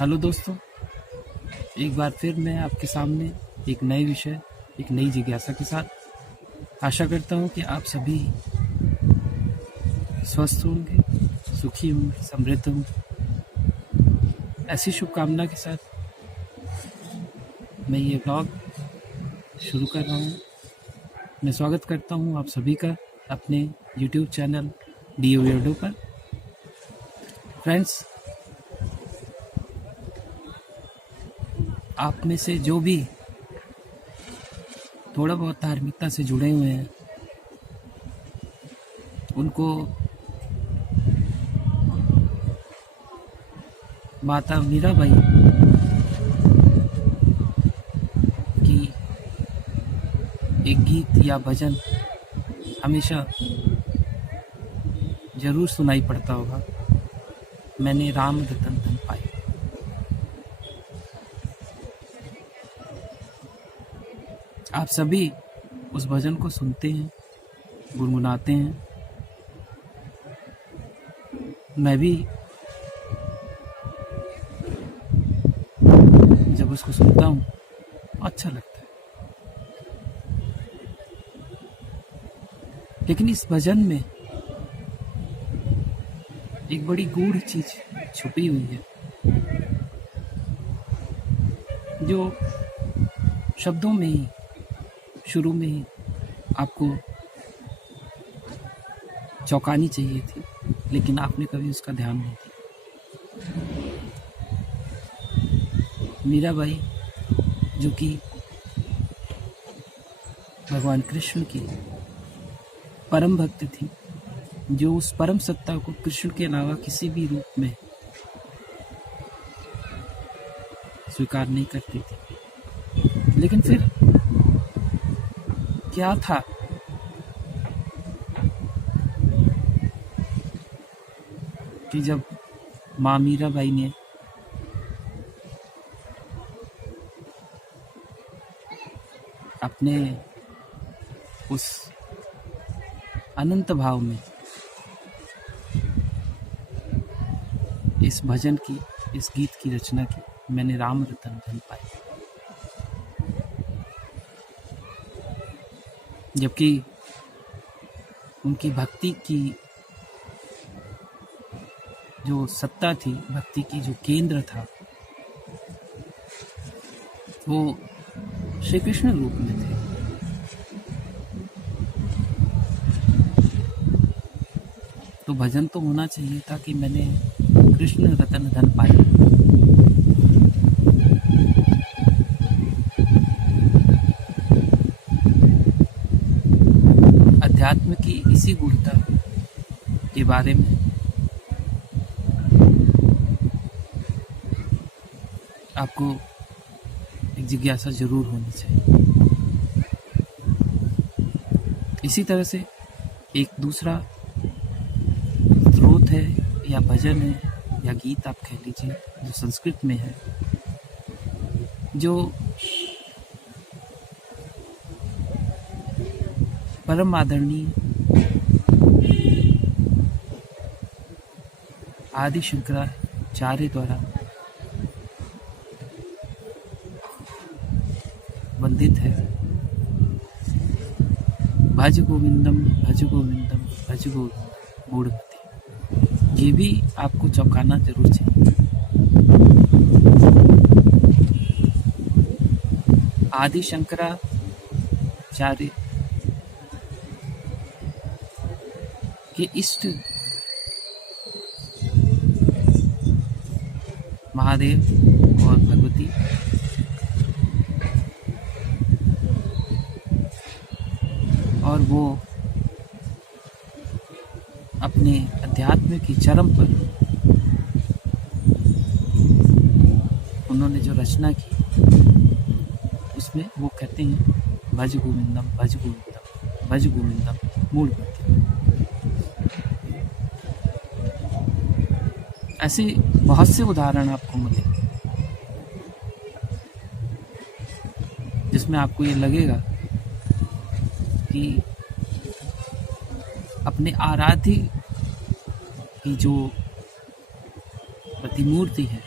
Hello दोस्तों, एक बार फिर मैं आपके सामने एक नए विषय, एक नई जिज्ञासा के साथ आशा करता हूँ कि आप सभी स्वस्थ होंगे, सुखी होंगे, समृद्ध होंगे। ऐसी शुभकामना के साथ मैं ये ब्लॉग शुरू कर रहा हूँ। मैं स्वागत करता हूँ आप सभी का अपने YouTube चैनल डीओ वियर्डो पर। फ्रेंड्स, आप में से जो भी थोड़ा बहुत धार्मिकता से जुड़े हुए हैं, उनको माता मीराबाई की एक गीत या भजन हमेशा जरूर सुनाई पड़ता होगा, मैंने राम रतन धन पाए। आप सभी उस भजन को सुनते हैं, गुनगुनाते हैं। मैं भी जब उसको सुनता हूँ अच्छा लगता है। लेकिन इस भजन में एक बड़ी गूढ़ चीज छुपी हुई है, जो शब्दों में ही, शुरू में ही आपको चौंकानी चाहिए थी, लेकिन आपने कभी उसका ध्यान नहीं दिया। मीराबाई, जो कि भगवान कृष्ण की परम भक्त थी, जो उस परम सत्ता को कृष्ण के अलावा किसी भी रूप में स्वीकार नहीं करती थी। लेकिन फिर क्या था कि जब माँ मीराबाई ने अपने उस अनंत भाव में इस भजन की, इस गीत की रचना की, मैंने राम रतन धन पाए, जबकि उनकी भक्ति की जो सत्ता थी, भक्ति की जो केंद्र था, वो श्री कृष्ण रूप में थे। तो भजन तो होना चाहिए था कि मैंने कृष्ण रतन धन पाए। अध्यात्म की इसी गूढ़ता के बारे में आपको एक जिज्ञासा जरूर होनी चाहिए। इसी तरह से एक दूसरा स्रोत है, या भजन है, या गीत आप कह लीजिए, जो संस्कृत में है, जो परम आदरणीय आदि शंकराचार्य द्वारा वंदित है। भज गोविंदम भज गोविंदम भज गोविंदम मूढ़मते। ये भी आपको चौंकाना जरूर चाहिए। आदि शंकराचार्य के इष्ट महादेव और भगवती और वो अपने अध्यात्म की चरम पर उन्होंने जो रचना की, उसमें वो कहते हैं भज गोविंदम भज गोविंदम भज गोविंदम मूढ़मते। ऐसे बहुत से उदाहरण आपको मिलेंगे जिसमें आपको ये लगेगा कि अपने आराध्य की जो प्रतिमूर्ति है,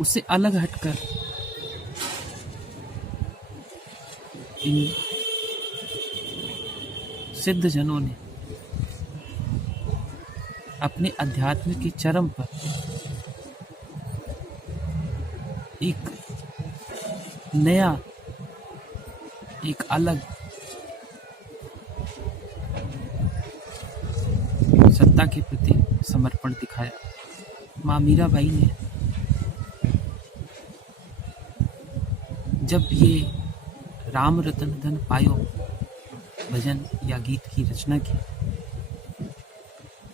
उससे अलग हटकर इन सिद्ध जनों ने अपने अध्यात्म की चरम पर एक नया, एक अलग सत्ता के प्रति समर्पण दिखाया। माँ मीराबाई ने जब ये राम रतन धन पायो भजन या गीत की रचना की,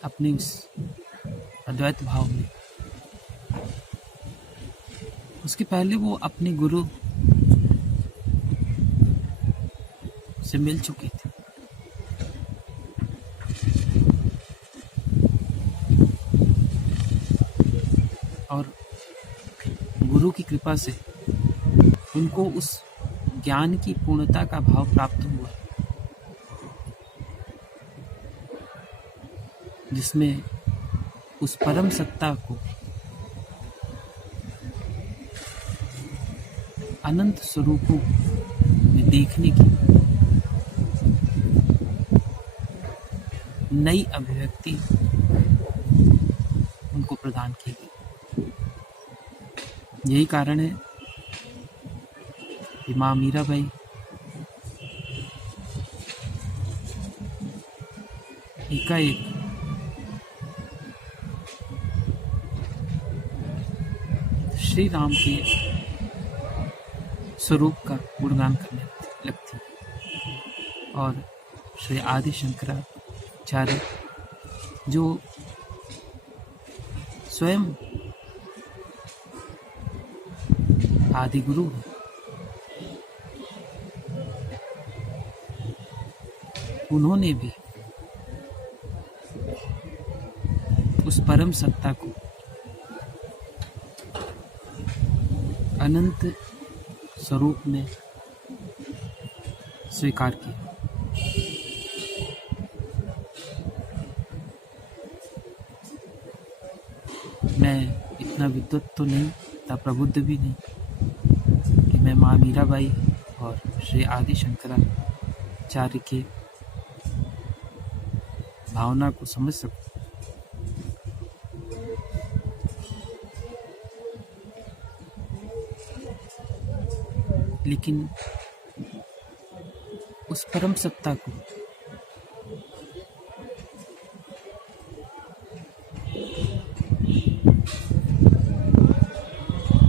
अपने उस अद्वैत भाव में, उसके पहले वो अपने गुरु से मिल चुकी थी। और गुरु की कृपा से उनको उस ज्ञान की पूर्णता का भाव प्राप्त हुआ, जिसमें उस परम सत्ता को अनंत स्वरूपों में देखने की नई अभिव्यक्ति उनको प्रदान की गई। यही कारण है कि माँ मीराबाई एकाएक श्री राम के स्वरूप का गुणगान करने लगती और श्री आदि शंकराचार्य जो स्वयं आदि गुरु हैं, उन्होंने भी उस परम सत्ता को अनंत स्वरूप में स्वीकार किया। मैं इतना विद्वत तो नहीं था, प्रबुद्ध भी नहीं कि मैं माँ मीराबाई और श्री आदि शंकराचार्य के भावना को समझ सकूं, लेकिन उस परम सत्ता को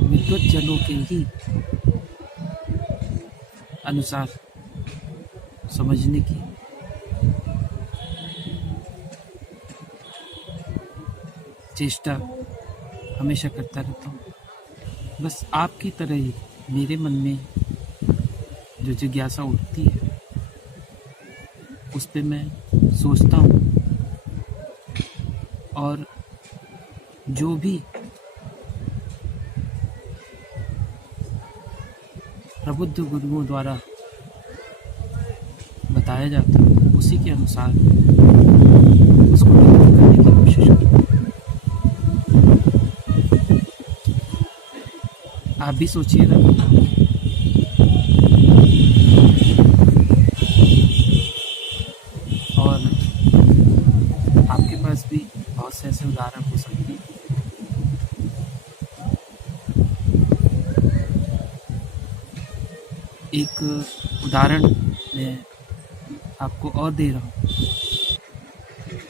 विद्वत जनों के ही अनुसार समझने की चेष्टा हमेशा करता रहता हूँ। बस आपकी तरह ही मेरे मन में जो जिज्ञासा उठती है, उस पे मैं सोचता हूँ और जो भी प्रबुद्ध गुरुओं द्वारा बताया जाता है, उसी के अनुसार उसको व्यक्त करने की कोशिश करता हूँ। आप भी सोचिएगा, और आपके पास भी बहुत से ऐसे उदाहरण हो सकते हैं। एक उदाहरण मैं आपको और दे रहा हूँ,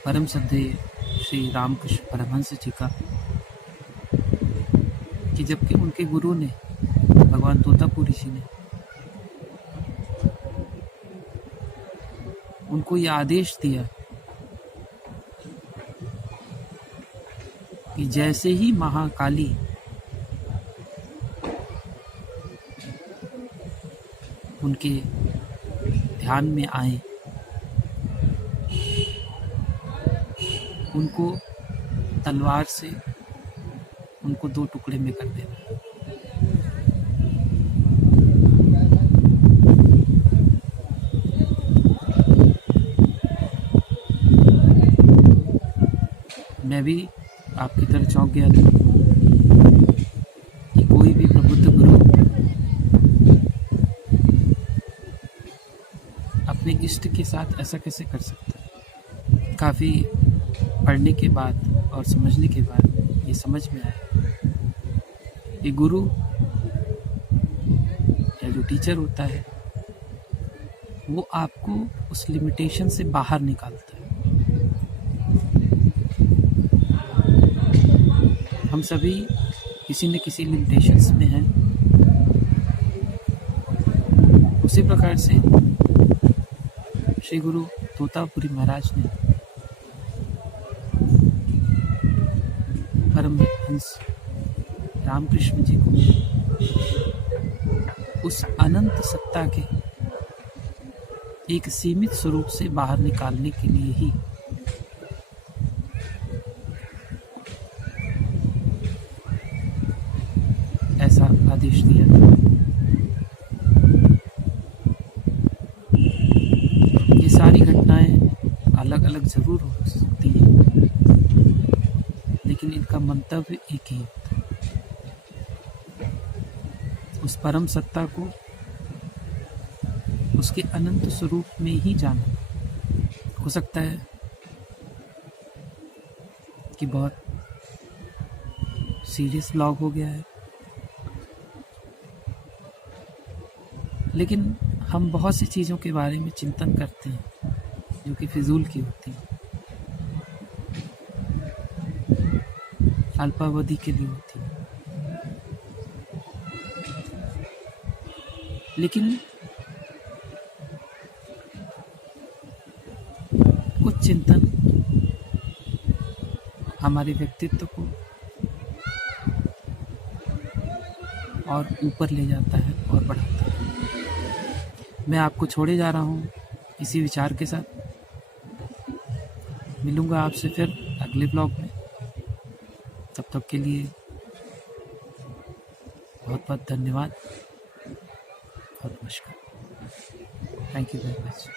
परम श्रद्धेय श्री रामकृष्ण परमहंस जी का, कि जबकि उनके गुरु ने भगवान तोतापुरी जी ने उनको ये आदेश दिया कि जैसे ही महाकाली उनके ध्यान में आए, उनको तलवार से उनको 2 टुकड़े में कर देना। मैं भी आपकी तरह चौंक गया था इष्ट के साथ ऐसा कैसे कर सकता है। काफ़ी पढ़ने के बाद और समझने के बाद ये समझ में आया कि गुरु या जो टीचर होता है वो आपको उस लिमिटेशन से बाहर निकालता है। हम सभी किसी न किसी लिमिटेशंस में हैं। उसी प्रकार से श्री गुरु तोतापुरी महाराज ने परमहंस रामकृष्ण जी को उस अनंत सत्ता के एक सीमित स्वरूप से बाहर निकालने के लिए ही ऐसा आदेश दिया था। ये सारी घटनाएं अलग अलग जरूर हो सकती हैं, लेकिन इनका मंतव्य एक ही होता है, उस परम सत्ता को उसके अनंत स्वरूप में ही जाना। हो सकता है कि बहुत सीरियस ब्लॉग हो गया है, लेकिन हम बहुत सी चीज़ों के बारे में चिंतन करते हैं जो कि फिजूल की होती हैं, अल्पावधि के लिए होती हैं। लेकिन कुछ चिंतन हमारे व्यक्तित्व को और ऊपर ले जाता है और बढ़ाता है। मैं आपको छोड़े जा रहा हूँ इसी विचार के साथ। मिलूँगा आपसे फिर अगले ब्लॉग में। तब तक के लिए बहुत बहुत धन्यवाद और नमस्कार। Thank you very much.